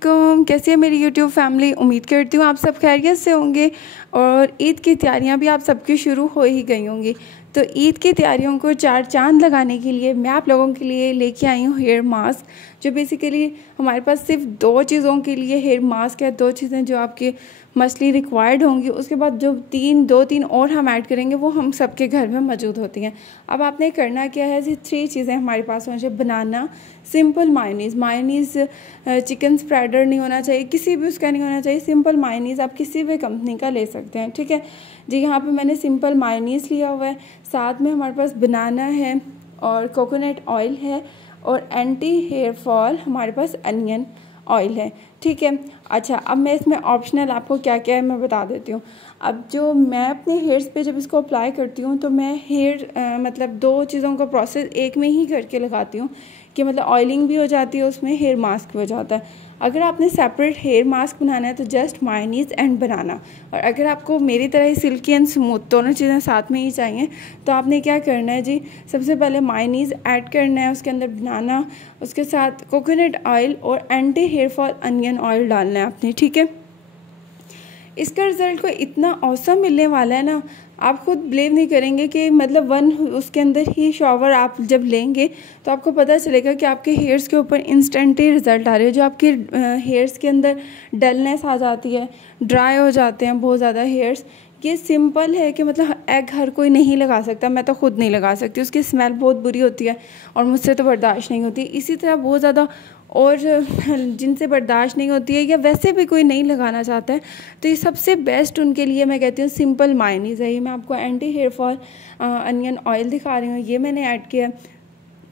अस्सलामुअलैकुम। कैसी है मेरी यूट्यूब फैमिली। उम्मीद करती हूँ आप सब खैरियत से होंगे और ईद की तैयारियां भी आप सबकी शुरू हो ही गई होंगी। तो ईद की तैयारियों को चार चांद लगाने के लिए मैं आप लोगों के लिए लेके आई हूँ हेयर मास्क, जो बेसिकली हमारे पास सिर्फ दो चीज़ों के लिए हेयर मास्क है। दो चीज़ें जो आपके मस्टली रिक्वायर्ड होंगी, उसके बाद जो दो तीन और हम ऐड करेंगे वो हम सबके घर में मौजूद होती हैं। अब आपने करना क्या है जी, 3 चीज़ें हमारे पास होनी चाहिए। बनाना, सिंपल मायोनीज़ चिकन स्प्रेडर नहीं होना चाहिए, किसी भी उसका नहीं होना चाहिए। सिंपल मायोनीज़ आप किसी भी कंपनी का ले सकते हैं, ठीक है जी। यहाँ पे मैंने सिंपल मायोनीज़ लिया हुआ है, साथ में हमारे पास बनाना है और कोकोनट ऑयल है और एंटी हेयर फॉल हमारे पास अनियन ऑयल है, ठीक है। अच्छा, अब मैं इसमें ऑप्शनल आपको क्या क्या है मैं बता देती हूँ। अब जो मैं अपने हेयर्स पे जब इसको अप्लाई करती हूँ तो मैं मतलब 2 चीज़ों का प्रोसेस एक में ही करके लगाती हूँ कि मतलब ऑयलिंग भी हो जाती है, उसमें हेयर मास्क भी हो जाता है। अगर आपने सेपरेट हेयर मास्क बनाना है तो जस्ट मायोनीज़ एंड बनाना, और अगर आपको मेरी तरह ही सिल्की एंड स्मूथ दोनों चीज़ें साथ में ही चाहिए तो आपने क्या करना है जी, सबसे पहले मायोनीज़ ऐड करना है, उसके अंदर बनाना, उसके साथ कोकोनट ऑयल और anti hair fall onion oil डालना है आपने, ठीक है। इसका रिज़ल्ट को इतना औसम मिलने वाला है ना, आप खुद बिलीव नहीं करेंगे कि मतलब उसके अंदर ही शॉवर आप जब लेंगे तो आपको पता चलेगा कि आपके हेयर्स के ऊपर इंस्टेंटली रिज़ल्ट आ रहे हैं। जो आपके हेयर्स के अंदर डलनेस आ जाती है, ड्राई हो जाते हैं बहुत ज़्यादा हेयर्स, ये सिंपल है कि मतलब एग हर कोई नहीं लगा सकता, मैं तो खुद नहीं लगा सकती, उसकी स्मेल बहुत बुरी होती है और मुझसे तो बर्दाश्त नहीं होती। इसी तरह बहुत ज़्यादा और जिनसे बर्दाश्त नहीं होती है या वैसे भी कोई नहीं लगाना चाहता है तो ये सबसे बेस्ट उनके लिए मैं कहती हूँ सिंपल मायोनीज़ है। ये मैं आपको anti hair fall onion oil दिखा रही हूँ, ये मैंने ऐड किया।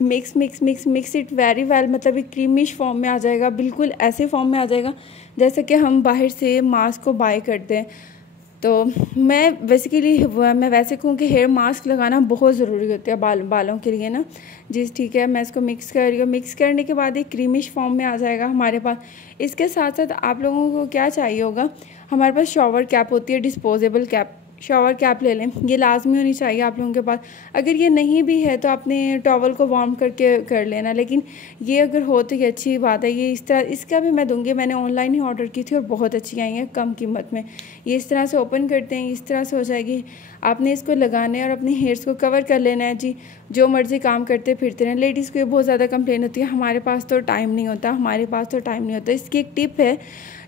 मिक्स इट वेरी वेल, मतलब एक क्रीमिश फॉर्म में आ जाएगा, बिल्कुल ऐसे फॉर्म में आ जाएगा जैसे कि हम बाहर से मास्क को बाय करते हैं। तो मैं वैसे कहूँ कि हेयर मास्क लगाना बहुत ज़रूरी होता है बालों के लिए ना जी, ठीक है। मैं इसको मिक्स कर रही हूँ, मिक्स करने के बाद एक क्रीमिश फॉर्म में आ जाएगा हमारे पास। इसके साथ साथ आप लोगों को क्या चाहिए होगा, हमारे पास शॉवर कैप होती है, डिस्पोजेबल कैप, शॉवर कैप ले लें, ये लाजमी होनी चाहिए आप लोगों के पास। अगर ये नहीं भी है तो आपने टॉवल को वार्म करके कर लेना, लेकिन ये अगर हो तो ये अच्छी बात है। ये इस तरह इसका भी मैं दूंगी, मैंने ऑनलाइन ही ऑर्डर की थी और बहुत अच्छी आई है कम कीमत में। ये इस तरह से ओपन करते हैं, इस तरह से हो जाएगी। आपने इसको लगाना है और अपने हेयर्स को कवर कर लेना है जी। जो मर्जी काम करते फिरते रहें। लेडीज़ को ये बहुत ज़्यादा कंप्लेन होती है, हमारे पास तो टाइम नहीं होता, इसकी एक टिप है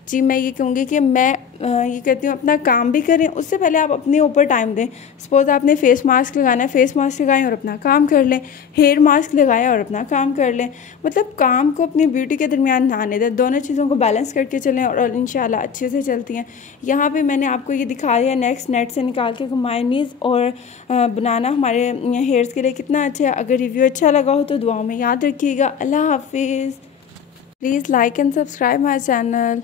जी, मैं ये कहूँगी कि मैं ये कहती हूँ अपना काम भी करें, उससे पहले आप अपने ऊपर टाइम दें। सपोज़ आपने फेस मास्क लगाना है, फेस मास्क लगाएं और अपना काम कर लें, हेयर मास्क लगाएं और अपना काम कर लें। मतलब काम को अपनी ब्यूटी के दरमियान ना आने दें, दोनों चीज़ों को बैलेंस करके चलें और इंशाल्लाह अच्छे से चलती हैं। यहाँ पे मैंने आपको ये दिखा दिया नेट से निकाल के मायोनीज़ और बनाना हमारे हेयर्स के लिए कितना अच्छा है। अगर रिव्यू अच्छा लगा हो तो दुआओं में याद रखिएगा। अल्लाह हाफिज़। Please like and subscribe my channel.